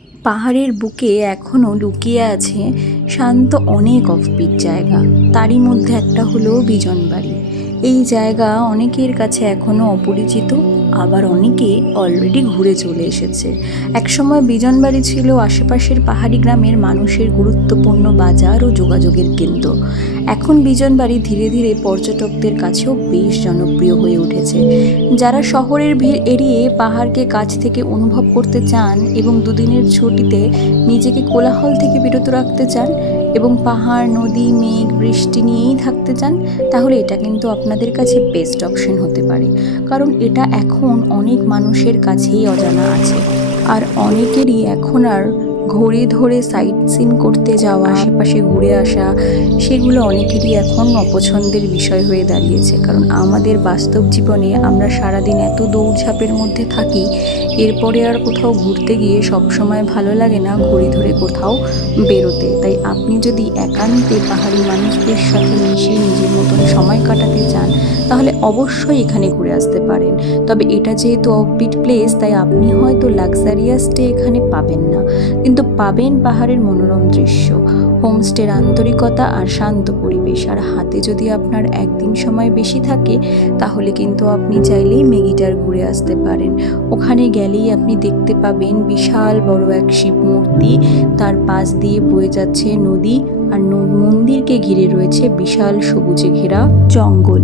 পাহাড়ের বুকে এখনও লুকিয়ে আছে শান্ত অনেক অফবিট জায়গা। তারই মধ্যে একটা হলো বিজনবাড়ি। এই জায়গা অনেকের কাছে এখনও অপরিচিত, আবার অনেকে অলরেডি ঘুরে চলে এসেছে। একসময় বিজনবাড়ি ছিল আশেপাশের পাহাড়ি গ্রামের মানুষের গুরুত্বপূর্ণ বাজার ও যোগাযোগের কেন্দ্র। এখন বিজনবাড়ি ধীরে ধীরে পর্যটকদের কাছেও বেশ জনপ্রিয় হয়ে উঠেছে। যারা শহরের ভিড় এড়িয়ে পাহাড়কে কাছ থেকে অনুভব করতে চান এবং দুদিনের ছুটিতে নিজেকে কোলাহল থেকে বিরত রাখতে চান এবং পাহাড়, নদী, মেঘ, বৃষ্টি নিয়েই থাকতে চান, তাহলে এটা কিন্তু আপনাদের কাছে বেস্ট অপশন হতে পারে। কারণ এটা এখন অনেক মানুষের কাছেই অজানা আছে, আর অনেকেরই এখন আর ঘড়ি ধরে সাইট সিন করতে যাওয়া, আশেপাশে ঘুরে আসা, সেগুলো অনেকেরই এখন অপছন্দের বিষয় হয়ে দাঁড়িয়েছে। কারণ আমাদের বাস্তব জীবনে আমরা সারাদিন এত দৌড়ঝাঁপের মধ্যে থাকি, এরপরে আর কোথাও ঘুরতে গিয়ে সবসময় ভালো লাগে না ঘড়ি ধরে কোথাও বেরোতে। তাই আপনি যদি একান্তে পাহাড়ি মানুষদের সাথে মিশে নিজের মতন সময় কাটাতে চান, তাহলে অবশ্যই এখানে ঘুরে আসতে পারেন। তবে এটা যেহেতু অফবিট প্লেস, তাই আপনি হয়তো লাক্সারিয়াস স্টে এখানে পাবেন না, কিন্তু পাবেন পাহাড়ের মনোরম দৃশ্য, হোমস্টের আন্তরিকতা আর শান্ত পরিবেশ। আর হাতে যদি আপনার একদিন সময় বেশি থাকে, তাহলে কিন্তু আপনি চাইলেই মেগিটার ঘুরে আসতে পারেন। ওখানে গেলেই আপনি দেখতে পাবেন বিশাল বড় এক শিব মূর্তি, তার পাশ দিয়ে বয়ে যাচ্ছে নদী, আর মন্দিরকে ঘিরে রয়েছে বিশাল সবুজে ঘেরা জঙ্গল।